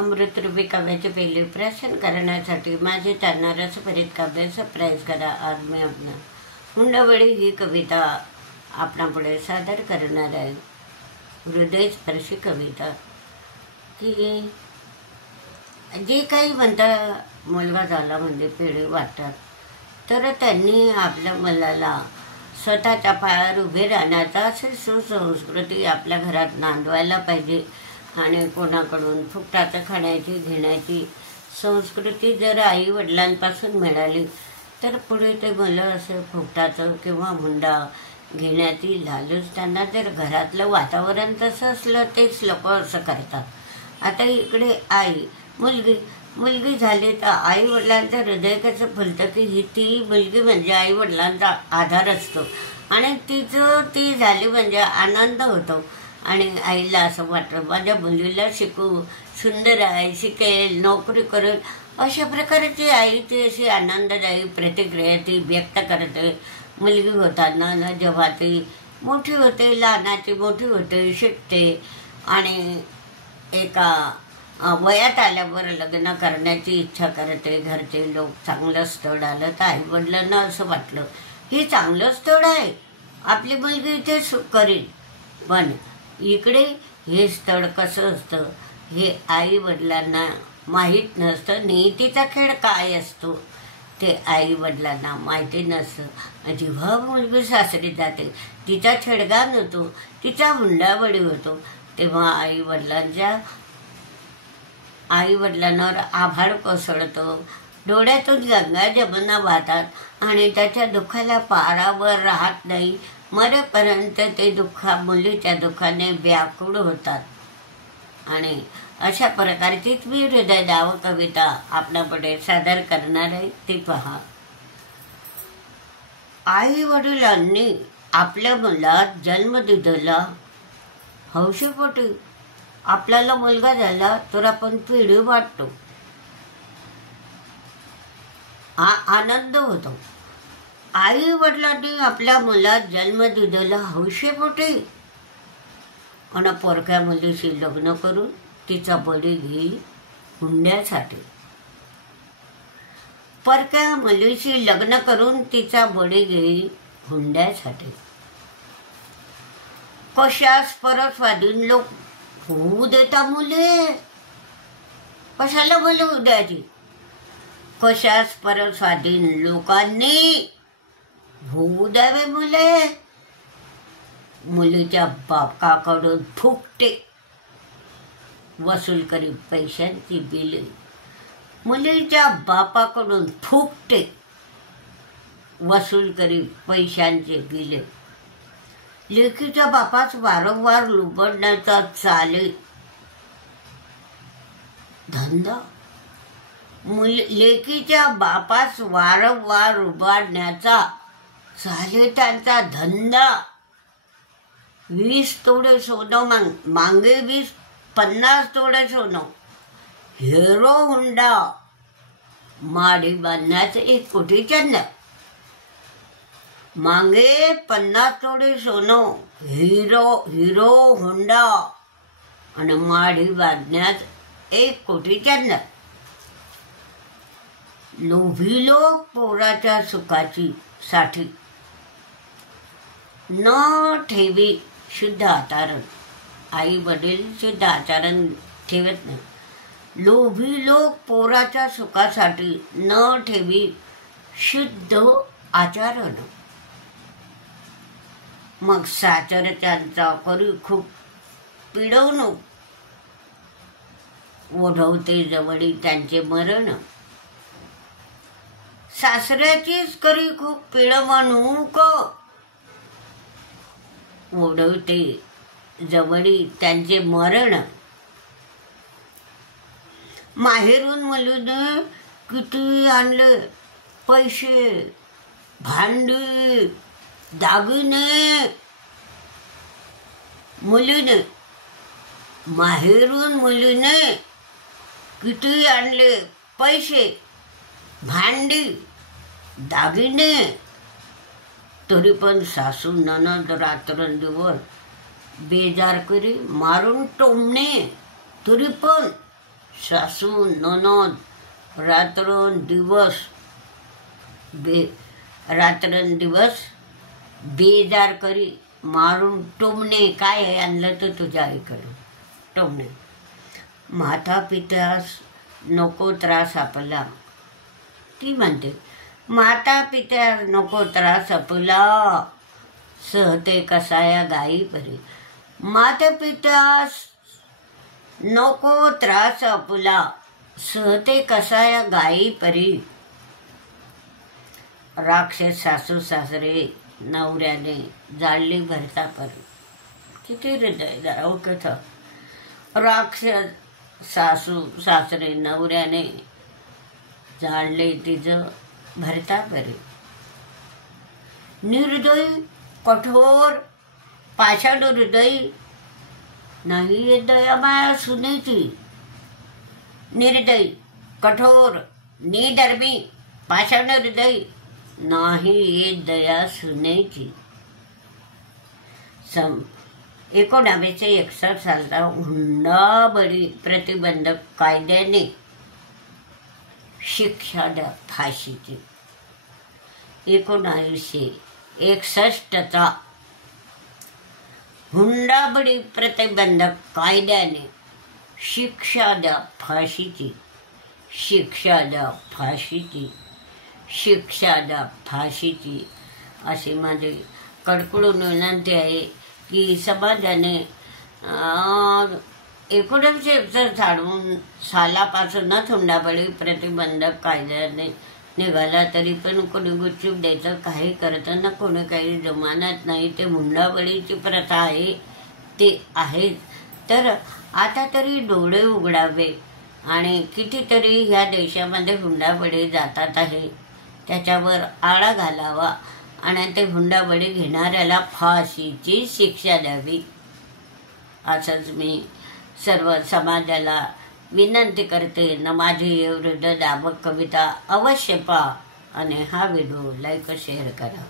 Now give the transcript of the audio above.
अमृतरूपी काव्याचे पहिले प्राशन करण्यासाठी माझे त्यांना रसभरीत काव्य सरप्राईज करा. आज मी आपणा हुंडाबळी ही कविता आपणापुढे सादर करणार आहे. हृदयस्पर्शी कविता की जे काही म्हणता मुलगा झाला म्हणजे पिढी वाटतात, तर त्यांनी आपल्या मुलाला स्वतःच्या पायावर उभे राहण्याचा अशी सुसंस्कृती आपल्या घरात नांदवायला पाहिजे. आणि कोणाकडून फुकटाचं खाण्याची घेण्याची संस्कृती जर आई वडिलांपासून मिळाली तर पुढे ते मुलं असं फुकटाचं किंवा हुंडा घेण्याची लालच, त्यांना जर घरातलं वातावरण तसं असलं तेच लोक असं करतात. आता इकडे आई मुलगी झाली तर आई वडिलांचं हृदय कसं फुलतं की ही ती मुलगी म्हणजे आई वडिलांचा आधार असतो आणि तिचं ती झाली म्हणजे आनंद होतो. आणि आईला असं वाटतं माझ्या मुलीला शिकू, सुंदर आहे, शिकेल, नोकरी करेल, अशा प्रकारची आई ती अशी आनंददायी प्रतिक्रिया ती व्यक्त करते. मुलगी होताना जेव्हा ती मोठी होते, लहानाची मोठी होते, शिकते आणि एका वयात आल्यावर लग्न करण्याची इच्छा करते. घरचे लोक चांगलं स्थळ आलं तर आई वडिलांना असं वाटलं हे चांगलं स्थळ आहे, आपली मुलगी इथे सुख करील. पण इकडे हे स्थळ कसं असतं हे आई वडिलांना माहीत नसतं. नीतीचा खेळ काय असतो ते आई वडिलांना माहिती नसतं. जेव्हा मुलगी सासरी जाते तिचा छेडगान होतो, तिचा हुंडाबळी होतो, तेव्हा आई वडिलांवर आभाळ कोसळतो. डोळ्यातून गंगा जमुना वाहतात आणि त्याच्या दुःखाला पारावर राहत नाही. मरेपर्यंत ते मुलीच्या दुःखाने व्याकुळ होतात. आणि अशा प्रकारचीच मी हृदयदाव कविता आपल्यापुढे सादर करणार आहे. ती पहा. आई वडिलांनी आपल्या मुलात जन्म दिलेला हौशेपोटी. आपल्याला मुलगा झाला तर आपण पिढी वाटतो, आनंद होतो. आई वडिलांनी आपल्या मुलात जन्म दिलेला हौशेपोटी आणि पोरक्या मुलीशी लग्न करून तिचा बळी घेईल हुंड्यासाठी. परक्या मुलीशी लग्न करून तिचा बळी घेईल हुंड्यासाठी. कशास परस्वाधीन लोक होऊ देता मुले. कशाला मुले होऊ द्यायची? कशास परस्वाधीन लोकांनी होऊ द्यावे मुले. मुलीच्या बापाकडून फुकटे वसूल करी पैशांची बिले. मुलीच्या बापाकडून फुकटे वसूल करी पैशांचे बिले. लेकीच्या बापास वारंवार लुबडण्याचा चाले धंदा. लेकीच्या बापास वारंवार उबाडण्याचा चाले त्यांचा धंदा. 20 तोडे सोनं मागे 50 तोडे सोनं. हिरो हुंडा माडी बांधण्याचं 1 कोटी चंद. मागे 50 तोडे सोनं, हिरो हुंडा आणि माडी बांधण्यात 1 कोटी चंद. लोभी लोक पोराच्या सुखाची साठी न ठेवी शुद्ध आचरण. आई वडील शुद्ध आचरण ठेवत नाही. लोभी लोक पोराच्या सुखासाठी न ठेवी शुद्ध आचरण. मग सासरच्यांचा करी खूप पिडवणूक. ओढवते जवळी त्यांचे मरण. सासऱ्याचीच करी खूप पिडवणूक. ओढवते जवळी त्यांचे मरण. माहेरून मुलीने किती आणले पैसे, भांडी, दागिने. माहेरून मुलीने किती आणले पैसे, भांडी, दागिने. तरी पण सासू ननद रात्रंदिवस बेजार करी मारून टोमणे. तरी पण सासू ननद रात्रंदिवस बेजार करी मारून टोमणे. काय आहे आणलं तर तुझ्या आईकडं टोमणे. माता पित्यास नको त्रास आपला. ती म्हणते माता पित्यास नको त्रास आपला, सहते कसाया गाई परी. माता पित्यास नको त्रास आपला, सहते कसाया गाई परी. राक्षस सासू सासरे नवऱ्याने जाळली भरता परी. किती हृदय जरा ओळखत. राक्षस सासू सासरे नवऱ्याने जाळले तिचं भरता परी. निर्दयी कठोर पाषाण हृदयी नाही दया माया सुनेची. निर्दयी कठोर निधर्मी पाषाण हृदयी नाही ये दया सुनेची. 1961 सालचा हुंडाबळी प्रतिबंधक कायद्याने शिक्षा द्या फाशीची. 1961चा हुंडाबळी प्रतिबंधक कायद्याने शिक्षा द्या फाशीची. शिक्षा द्या फाशीची. शिक्षा द्या फाशीची अशी माझी कडकडून विनंती आहे की समाजाने 1961 सालापासूनच हुंडाबळी प्रतिबंधक कायद्याने निघाला तरी पण कोणी गुपचूप द्यायचं, काही करताना कोणी काही जमानत नाही. ते हुंडाबळीची प्रथा आहे ते आहेच. तर आता तरी डोळे उघडावे आणि कितीतरी ह्या देशामध्ये हुंडाबळी जातात आहे त्याच्यावर आळा घालावा आणि ते हुंडाबळी घेणाऱ्याला फाशीची शिक्षा द्यावी असंच मी सर्व समाजाला विनंती करते. न माझी हृदयदाबक कविता अवश्य पहा आणि हा व्हिडिओ लाईक शेअर करा.